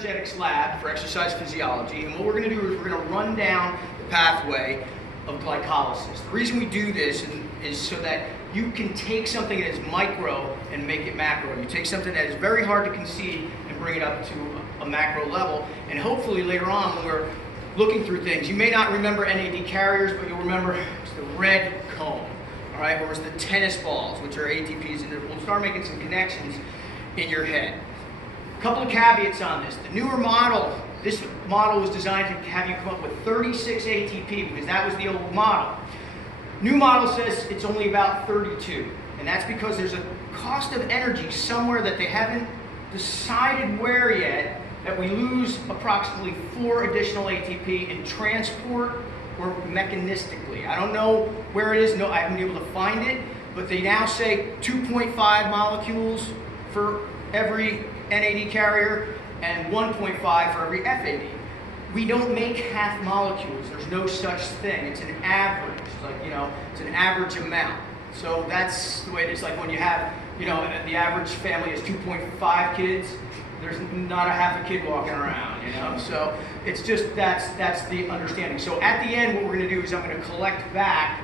Bioenergetics lab for exercise physiology, and what we're going to do is we're going to run down the pathway of glycolysis. The reason we do this is so that you can take something that is micro and make it macro. You take something that is very hard to conceive and bring it up to a macro level, and hopefully later on when we're looking through things, you may not remember NAD carriers, but you'll remember the red cone, all right, or it's the tennis balls, which are ATPs, and we'll start making some connections in your head. A couple of caveats on this. The newer model, this model was designed to have you come up with 36 ATP because that was the old model. New model says it's only about 32, and that's because there's a cost of energy somewhere that they haven't decided where yet, that we lose approximately 4 additional ATP in transport or mechanistically. I don't know where it is, no, I haven't been able to find it, but they now say 2.5 molecules for every NAD carrier and 1.5 for every FAD. We don't make half molecules. There's no such thing. It's an average. It's like, it's an average amount. So that's the way it is. Like when you have, the average family is 2.5 kids, there's not a half a kid walking around, So it's just, that's the understanding. So at the end, what we're going to do is I'm going to collect back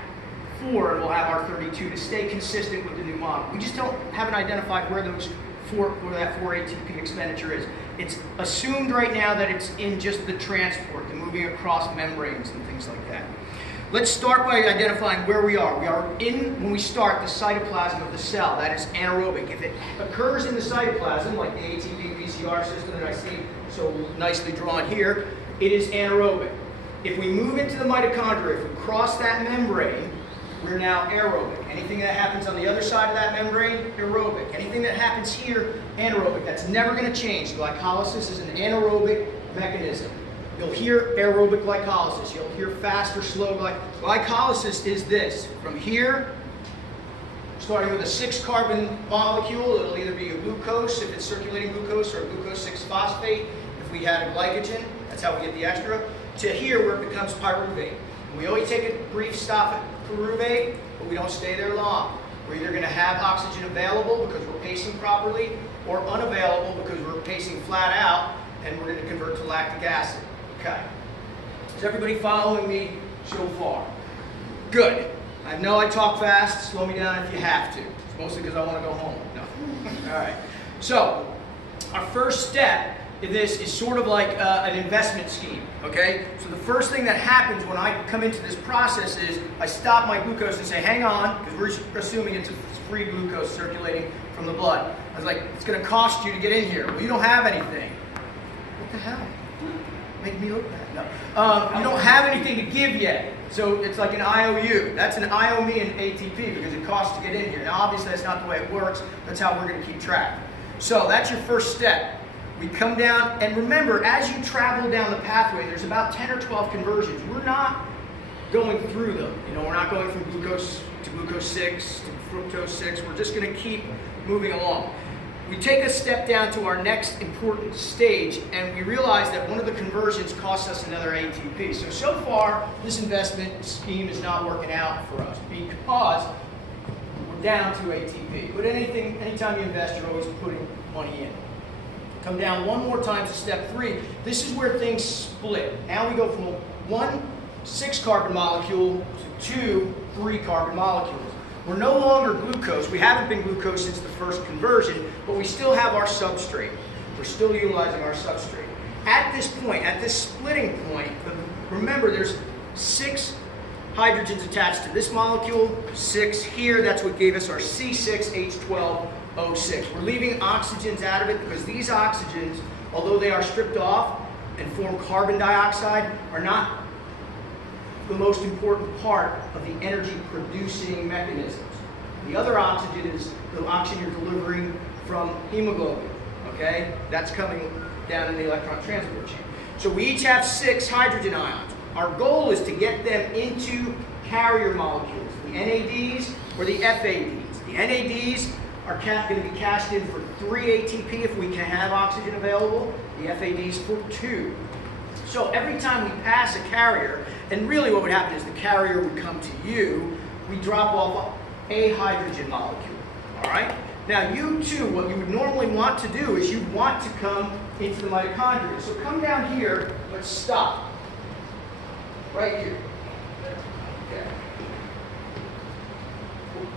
4, and we'll have our 32 to stay consistent with the new model. We just haven't identified where that 4 ATP expenditure is. It's assumed right now that it's in just the transport, the moving across membranes and things like that. Let's start by identifying where we are. We are in, when we start, the cytoplasm of the cell. That is anaerobic. If it occurs in the cytoplasm, like the ATP PCR system that I see so nicely drawn here, it is anaerobic. If we move into the mitochondria, if we cross that membrane, we're now aerobic. Anything that happens on the other side of that membrane, aerobic. Anything that happens here, anaerobic. That's never going to change. Glycolysis is an anaerobic mechanism. You'll hear aerobic glycolysis. You'll hear fast or slow glycolysis is this. From here, starting with a 6-carbon molecule, it'll either be a glucose, if it's circulating glucose, or a glucose 6-phosphate. If we had a glycogen, that's how we get the extra. To here, where it becomes pyruvate. We always take a brief stop at pyruvate, but we don't stay there long. We're either going to have oxygen available because we're pacing properly, or unavailable because we're pacing flat out, and we're going to convert to lactic acid. Okay. Is everybody following me so far? Good. I know I talk fast. Slow me down if you have to. It's mostly because I want to go home. No. All right. So, our first step in this is sort of like an investment scheme. Okay? So the first thing that happens when I come into this process is I stop my glucose and say, hang on, because we're assuming it's free glucose circulating from the blood. I was like, it's going to cost you to get in here. Well, you don't have anything. What the hell? Make me look bad. No. You don't have anything to give yet. So it's like an IOU. That's an IOU in ATP because it costs to get in here. Now obviously that's not the way it works. That's how we're going to keep track. So that's your first step. We come down, and remember, as you travel down the pathway, there's about 10 or 12 conversions. We're not going through them. We're not going from glucose to glucose 6 to fructose 6. We're just going to keep moving along. We take a step down to our next important stage, and we realize that one of the conversions costs us another ATP. So far, this investment scheme is not working out for us because we're down to ATP. But anytime you invest, you're always putting money in. Come down one more time to step 3. This is where things split. Now we go from one 6-carbon molecule to 2 3-carbon molecules. We're no longer glucose. We haven't been glucose since the first conversion, but we still have our substrate. We're still utilizing our substrate. At this point, at this splitting point, remember there's 6 hydrogens attached to this molecule, 6 here. That's what gave us our C6H12O6. We're leaving oxygens out of it because these oxygens, although they are stripped off and form carbon dioxide, are not the most important part of the energy producing mechanisms. The other oxygen is the oxygen you're delivering from hemoglobin. Okay? That's coming down in the electron transport chain. So we each have 6 hydrogen ions. Our goal is to get them into carrier molecules, the NADs or the FADs. The NADs are going to be cashed in for 3 ATP if we can have oxygen available, the FADs for 2. So every time we pass a carrier, and really what would happen is the carrier would come to you, we drop off a hydrogen molecule. All right? Now you too, what you would normally want to do is you'd want to come into the mitochondria. So come down here, let's stop. Right here. Okay.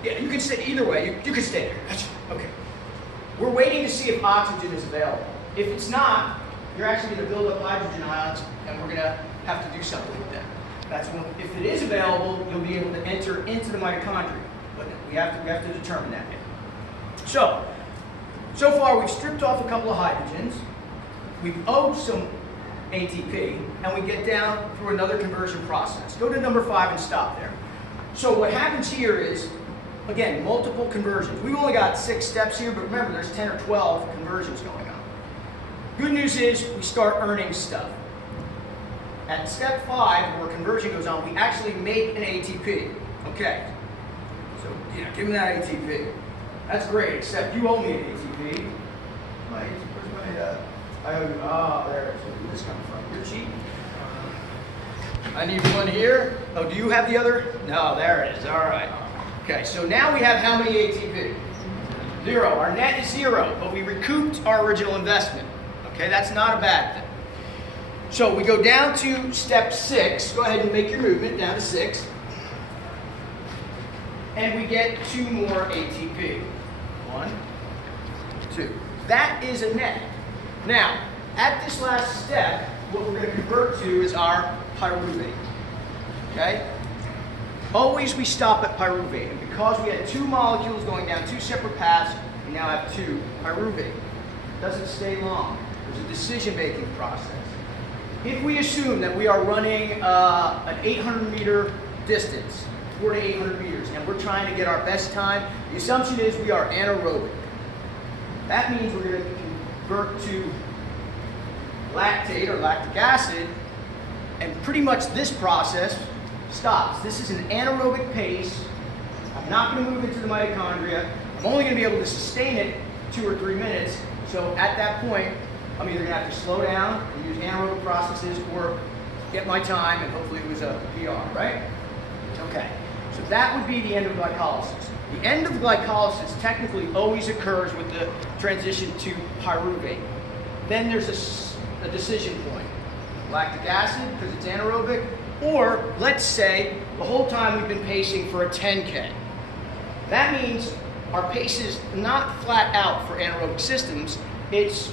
Yeah, you can stay either way. You can stay there. That's okay. We're waiting to see if oxygen is available. If it's not, you're actually going to build up hydrogen ions, and we're going to have to do something with them. That's when, if it is available, you'll be able to enter into the mitochondria. But we have to determine that. So far we've stripped off a couple of hydrogens. We've owed some ATP, and we get down through another conversion process. Go to number 5 and stop there. So what happens here is, again, multiple conversions. We've only got 6 steps here, but remember, there's 10 or 12 conversions going on. Good news is we start earning stuff. At step 5, where conversion goes on, we actually make an ATP. Okay. So, yeah, give me that ATP. That's great, except you owe me an ATP. I owe you. Oh, there it is. Where did this come from? You're cheating. I need one here. Oh, do you have the other? No, there it is. All right. Okay, so now we have how many ATP? 0. Our net is 0, but we recouped our original investment. Okay, that's not a bad thing. So we go down to step 6. Go ahead and make your movement down to 6. And we get 2 more ATP. 1, 2. That is a net. Now, at this last step, what we're going to convert to is our pyruvate. Okay? Always we stop at pyruvate. And because we had 2 molecules going down 2 separate paths, we now have 2 pyruvate. It doesn't stay long. There's a decision-making process. If we assume that we are running an 800-meter distance, 400 to 800 meters, and we're trying to get our best time, the assumption is we are anaerobic. That means we're going to convert to lactate or lactic acid, and pretty much this process stops. This is an anaerobic pace. I'm not going to move into the mitochondria. I'm only going to be able to sustain it 2 or 3 minutes. So at that point, I'm either going to have to slow down and use anaerobic processes or get my time, and hopefully it was a PR, right? Okay, so that would be the end of glycolysis. The end of glycolysis technically always occurs with the transition to pyruvate. Then there's a decision point. Lactic acid, because it's anaerobic, or let's say the whole time we've been pacing for a 10K. That means our pace is not flat out for anaerobic systems, it's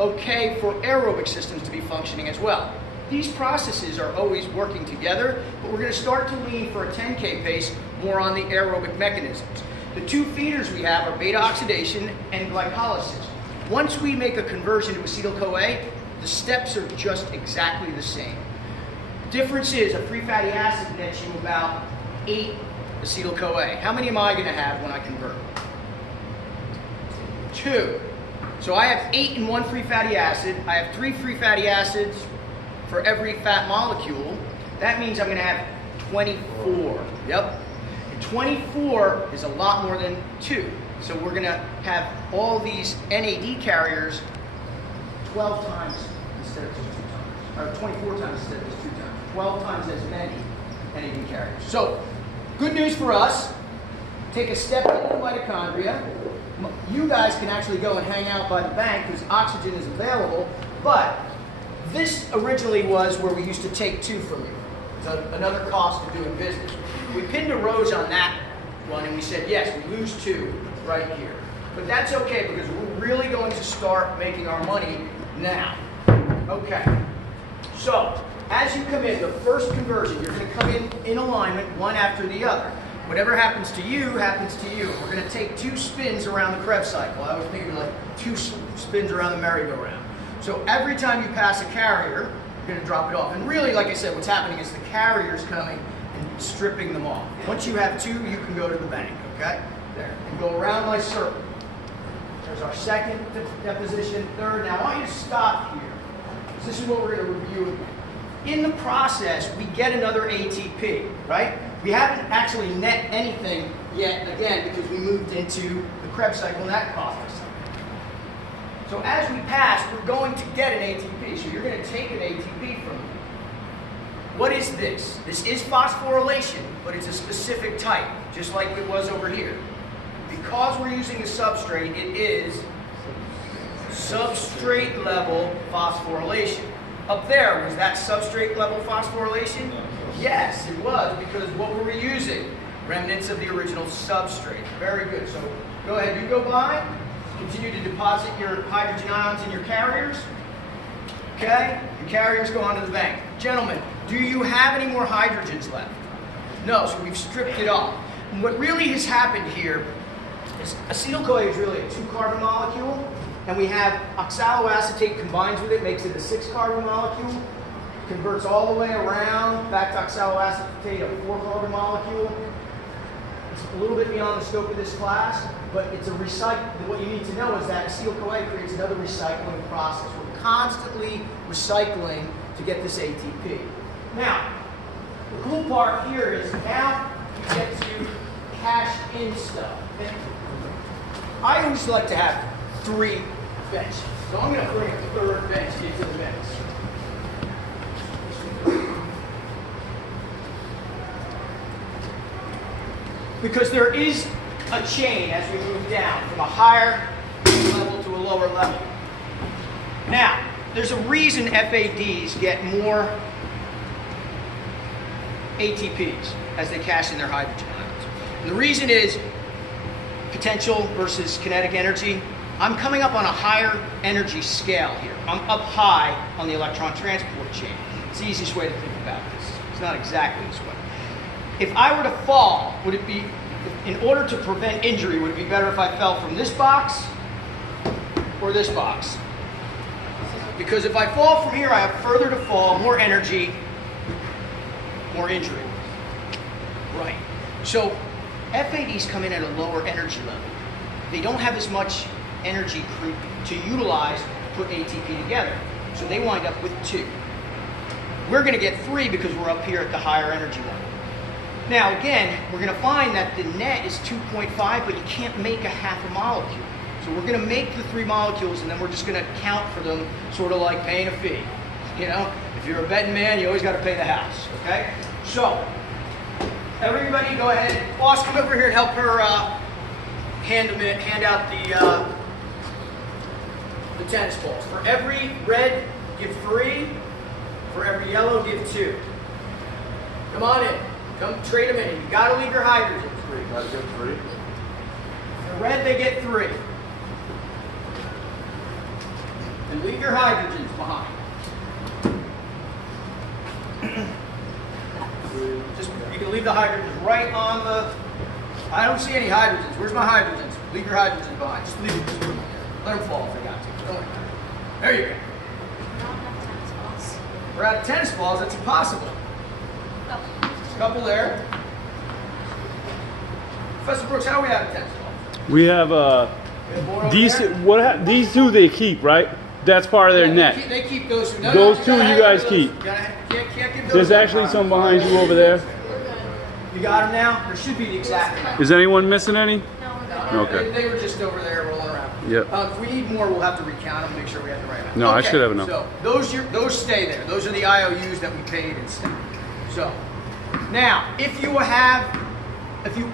okay for aerobic systems to be functioning as well. These processes are always working together, but we're going to start to lean for a 10K pace more on the aerobic mechanisms. The 2 feeders we have are beta oxidation and glycolysis. Once we make a conversion to acetyl-CoA, the steps are just exactly the same. Difference is a free fatty acid nets you about 8 acetyl-CoA. How many am I going to have when I convert? 2. So I have 8 in 1 free fatty acid. I have 3 free fatty acids for every fat molecule. That means I'm going to have 24. Yep. And 24 is a lot more than 2. So we're going to have all these NAD carriers 12 times instead of just 2 times. Or 24 times instead of just 2 times. 12 times as many NAD carriers. So, good news for us. Take a step into the mitochondria. You guys can actually go and hang out by the bank because oxygen is available, but this originally was where we used to take 2 from you. It's another cost of doing business. We pinned a rose on that one and we said, yes, we lose 2 right here. But that's okay because we're really going to start making our money now. Okay. So, as you come in, the first conversion, you're going to come in alignment, one after the other. Whatever happens to you, happens to you. We're going to take 2 spins around the Krebs cycle. I was thinking like 2 spins around the merry-go-round. So every time you pass a carrier, you're going to drop it off. And really, like I said, what's happening is the carrier's coming and stripping them off. Once you have 2, you can go to the bank, okay? There. And go around my circle. There's our second deposition, third. Now I want you to stop here. This is what we're going to review. In the process, we get another ATP, right? We haven't actually net anything yet, again, because we moved into the Krebs cycle and that cost us something. So as we pass, we're going to get an ATP. So you're going to take an ATP from me. What is this? This is phosphorylation, but it's a specific type, just like it was over here. Because we're using the substrate, it is substrate level phosphorylation. Up there, was that substrate level phosphorylation? Yes, it was, because what were we using? Remnants of the original substrate. Very good. So go ahead, you go by. Continue to deposit your hydrogen ions in your carriers. Okay? Your carriers go onto the bank. Gentlemen, do you have any more hydrogens left? No, so we've stripped it off. And what really has happened here is acetyl-CoA is really a 2-carbon molecule, and we have oxaloacetate combines with it, makes it a 6-carbon molecule, converts all the way around back to oxaloacetate, a 4-carbon molecule. It's a little bit beyond the scope of this class, but it's a recycle. What you need to know is that acetyl-CoA creates another recycling process. We're constantly recycling to get this ATP. Now, the cool part here is now we get to cash in stuff. Okay? I always like to have 3 benches. So I'm going to bring a 3rd bench into the mix. Because there is a chain as we move down from a higher level to a lower level. Now, there's a reason FADs get more ATPs as they cash in their hydrogen ions. And the reason is potential versus kinetic energy. I'm coming up on a higher energy scale here. I'm up high on the electron transport chain. It's the easiest way to think about this. It's not exactly this way. If I were to fall, would it be, in order to prevent injury, would it be better if I fell from this box or this box? Because if I fall from here, I have further to fall, more energy, more injury. Right. So FADs come in at a lower energy level. They don't have as much energy to utilize to put ATP together. So they wind up with 2. We're going to get 3 because we're up here at the higher energy level. Now again, we're going to find that the net is 2.5, but you can't make a half a molecule. So we're going to make the 3 molecules, and then we're just going to count for them, sort of like paying a fee. You know, if you're a betting man, you always got to pay the house. Okay? So everybody, go ahead. Boss, come over here and help her hand out the tennis balls. For every red, give 3. For every yellow, give 2. Come on in. Come trade them in. You got to leave your hydrogens. 3. Got to get 3. For red, they get 3. And leave your hydrogens behind. Just, you can leave the hydrogens right on the... I don't see any hydrogens. Where's my hydrogens? Leave your hydrogens behind. Just leave them. Just let them fall if they got to. Don't worry. There you go. We're out of tennis balls. That's impossible. There's a couple there. Professor Brooks, how are we out of tennis balls? We have these 2 they keep, right? That's part of their net. They keep those 2. Those 2 you guys keep. Can't give those. There's actually some behind you over there. You got them now? There should be the exact amount. Is anyone missing any? No, Okay. They were just over there rolling around. Yep. If we need more, we'll have to recount them, make sure we have the right amount. No, I should have enough. So those stay there. Those are the IOUs that we paid and stuff. So now, if you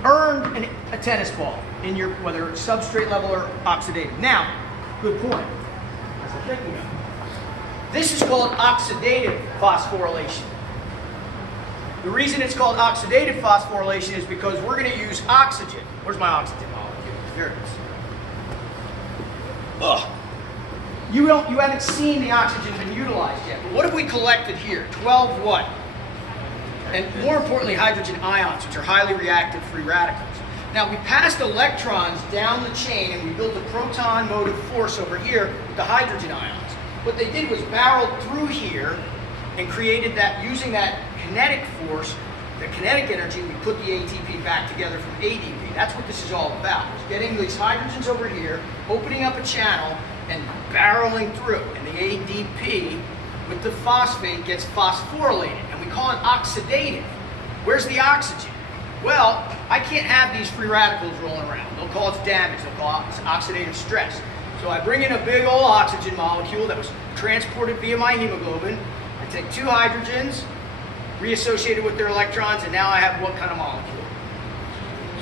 earned a tennis ball in your, whether it's substrate level or oxidative. Now, good point. As I'm thinking of. This is called oxidative phosphorylation. The reason it's called oxidative phosphorylation is because we're going to use oxygen. Where's my oxygen molecule? Here it is. Ugh. You haven't seen the oxygen been utilized yet. But what have we collected here? 12 what? And more importantly, hydrogen ions, which are highly reactive free radicals. Now, we passed electrons down the chain and we built a proton motive force over here with the hydrogen ions. What they did was barreled through here and created that, using that kinetic force, the kinetic energy, we put the ATP back together from ADP. That's what this is all about. It's getting these hydrogens over here, opening up a channel, and barreling through. And the ADP with the phosphate gets phosphorylated, and we call it oxidative. Where's the oxygen? Well, I can't have these free radicals rolling around. They'll cause damage. They'll cause oxidative stress. So I bring in a big old oxygen molecule that was transported via my hemoglobin. I take 2 hydrogens, reassociated with their electrons, and now I have what kind of molecule?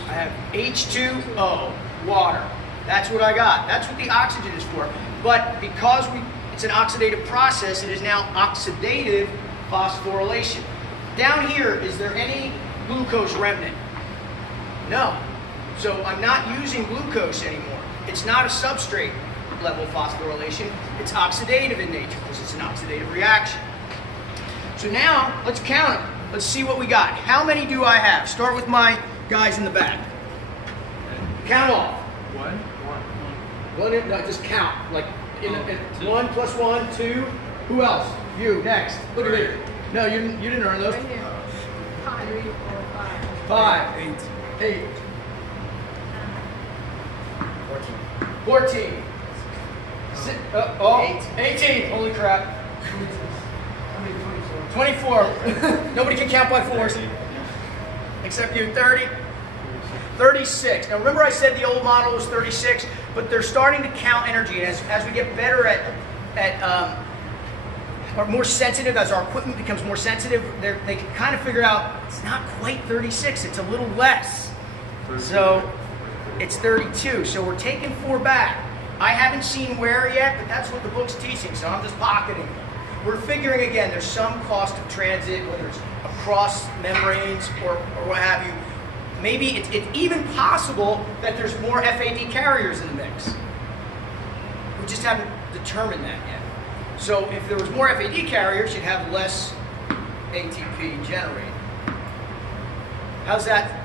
I have H2O, water. That's what I got. That's what the oxygen is for. But because it's an oxidative process, it is now oxidative phosphorylation. Down here, is there any glucose remnant? No. So I'm not using glucose anymore. It's not a substrate level phosphorylation. It's oxidative in nature because it's an oxidative reaction. So now, let's count them. Let's see what we got. How many do I have? Start with my guys in the back. Count off. One. No, just count. Like, one plus one, two. Who else? You, next. Look at it. No, you didn't earn those. Right here. 3, 4, 5. 5. 8. 14. 18. Holy crap. 24. Nobody can count by fours. Except you. 30. 36. Now remember I said the old model was 36, but they're starting to count energy. And as we get better or more sensitive, as our equipment becomes more sensitive, they can kind of figure out it's not quite 36, it's a little less. So it's 32. So we're taking 4 back. I haven't seen where yet, but that's what the book's teaching, so I'm just pocketing them. We're figuring again, there's some cost of transit, whether it's across membranes or what have you. Maybe it's even possible that there's more FAD carriers in the mix. We just haven't determined that yet. So if there was more FAD carriers, you'd have less ATP generated. How's that?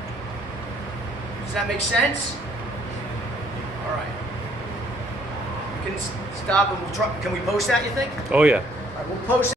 Does that make sense? All right. We can stop and we'll try. Can we post that, you think? Oh yeah. All right, we'll post